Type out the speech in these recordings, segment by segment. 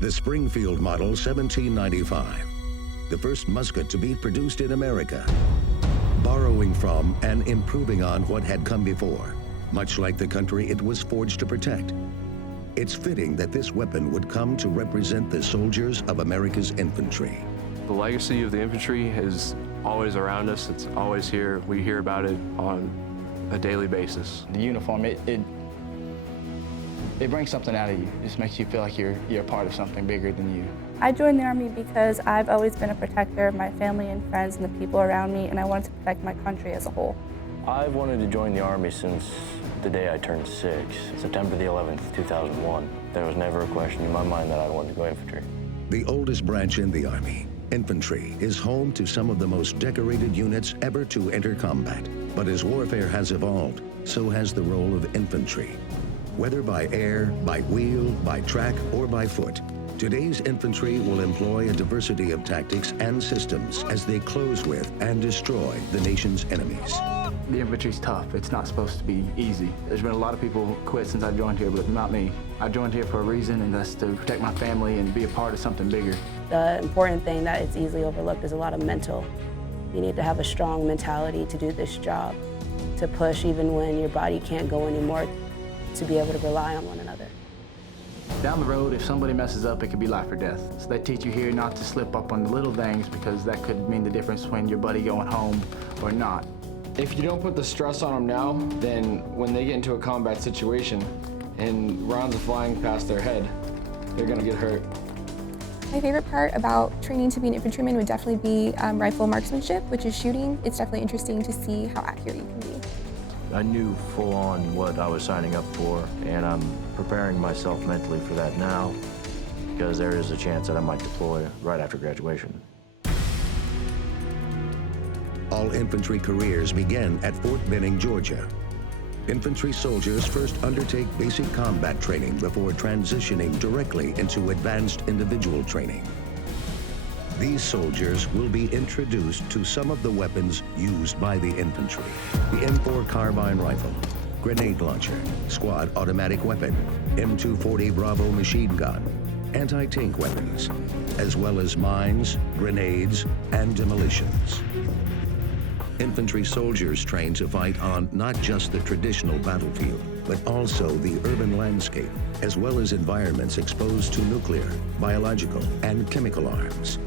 The Springfield Model 1795, the first musket to be produced in America, borrowing from and improving on what had come before, much like the country it was forged to protect. It's fitting that this weapon would come to represent the soldiers of America's infantry. The legacy of the infantry is always around us. It's always here. We hear about it on a daily basis. The uniform, it brings something out of you. It just makes you feel like you're a part of something bigger than you. I joined the Army because I've always been a protector of my family and friends and the people around me, and I wanted to protect my country as a whole. I've wanted to join the Army since the day I turned 6, September the 11th, 2001. There was never a question in my mind that I wanted to go infantry. The oldest branch in the Army, infantry, is home to some of the most decorated units ever to enter combat. But as warfare has evolved, so has the role of infantry. Whether by air, by wheel, by track, or by foot, today's infantry will employ a diversity of tactics and systems as they close with and destroy the nation's enemies. The infantry's tough. It's not supposed to be easy. There's been a lot of people quit since I joined here, but not me. I joined here for a reason, and that's to protect my family and be a part of something bigger. The important thing that it's easily overlooked is a lot of mental. You need to have a strong mentality to do this job, to push even when your body can't go anymore, to be able to rely on one another. Down the road, if somebody messes up, it could be life or death. So they teach you here not to slip up on the little things, because that could mean the difference between your buddy going home or not. If you don't put the stress on them now, then when they get into a combat situation and rounds are flying past their head, they're gonna get hurt. My favorite part about training to be an infantryman would definitely be rifle marksmanship, which is shooting. It's definitely interesting to see how accurate you can be. I knew full on what I was signing up for, and I'm preparing myself mentally for that now, because there is a chance that I might deploy right after graduation. All infantry careers begin at Fort Benning, Georgia. Infantry soldiers first undertake basic combat training before transitioning directly into advanced individual training. These soldiers will be introduced to some of the weapons used by the infantry. The M4 carbine rifle, grenade launcher, squad automatic weapon, M240 Bravo machine gun, anti-tank weapons, as well as mines, grenades, and demolitions. Infantry soldiers train to fight on not just the traditional battlefield, but also the urban landscape, as well as environments exposed to nuclear, biological, and chemical arms.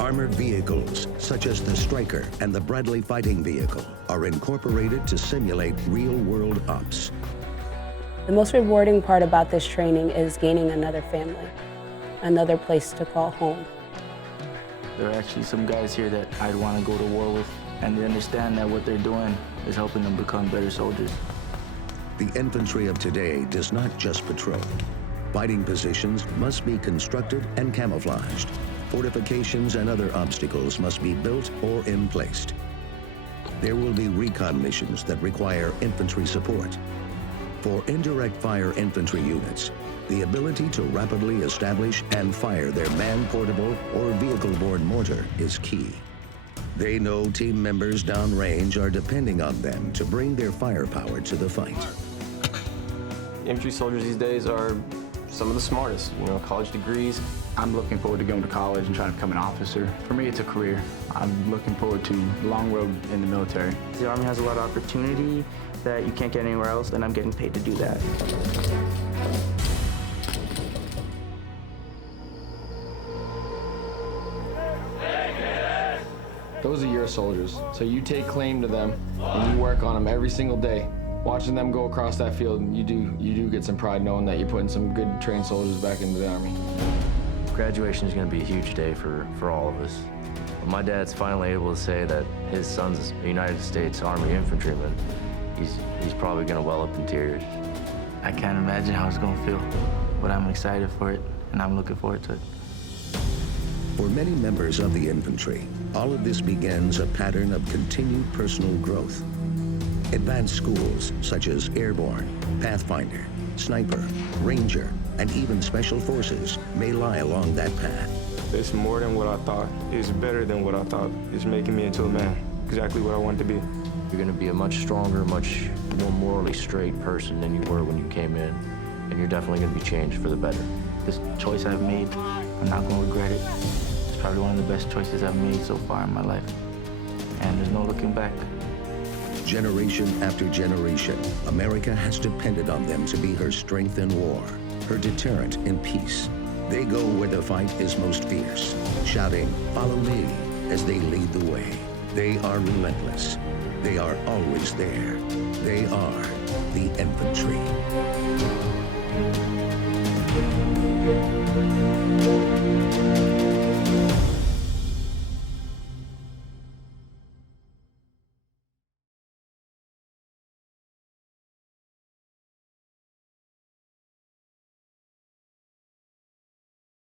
Armored vehicles, such as the Stryker and the Bradley fighting vehicle, are incorporated to simulate real-world ops. The most rewarding part about this training is gaining another family, another place to call home. There are actually some guys here that I'd want to go to war with, and they understand that what they're doing is helping them become better soldiers. The infantry of today does not just patrol. Fighting positions must be constructed and camouflaged. Fortifications and other obstacles must be built or emplaced. There will be recon missions that require infantry support. For indirect fire infantry units, the ability to rapidly establish and fire their man-portable or vehicle-borne mortar is key. They know team members downrange are depending on them to bring their firepower to the fight. Infantry soldiers these days are some of the smartest, college degrees. I'm looking forward to going to college and trying to become an officer. For me, it's a career. I'm looking forward to a long road in the military. The Army has a lot of opportunity that you can't get anywhere else, and I'm getting paid to do that. Those are your soldiers, so you take claim to them and you work on them every single day. Watching them go across that field, you do get some pride knowing that you're putting some good trained soldiers back into the Army. Graduation is going to be a huge day for all of us. When my dad's finally able to say that his son's a United States Army infantryman, he's probably going to well up in tears. I can't imagine how it's going to feel, but I'm excited for it, and I'm looking forward to it. For many members of the infantry, all of this begins a pattern of continued personal growth. Advanced schools such as Airborne, Pathfinder, Sniper, Ranger, and even Special Forces may lie along that path. It's more than what I thought. It's better than what I thought. It's making me into a man, exactly what I wanted to be. You're going to be a much stronger, much more morally straight person than you were when you came in. and you're definitely going to be changed for the better. This choice I've made, I'm not going to regret it. It's probably one of the best choices I've made so far in my life, and there's no looking back. Generation after generation, America has depended on them to be her strength in war, her deterrent in peace. They go where the fight is most fierce, shouting, "Follow me," as they lead the way. They are relentless. They are always there. They are the infantry.